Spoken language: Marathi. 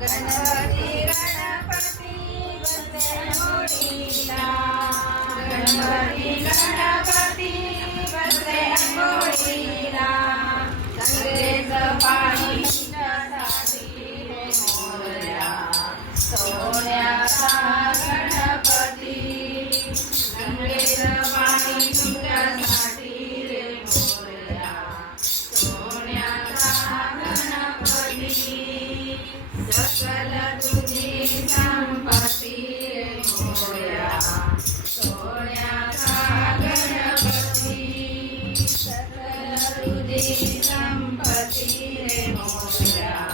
गणपती गणपती बसे अंघोळीला गणपती गणपती बसे अंघोळीला गंगेचं पाणी तुझ्यासाठी रे मोरया सोन्याचा गणपती गंगेचं पाणी तुझ्यासाठी रे मोरया सोन्याचा गणपती सकल तुझी संपत्ती रे मोरया सोन्याचा गणपती सकल तुझी संपत्ती रे मोरया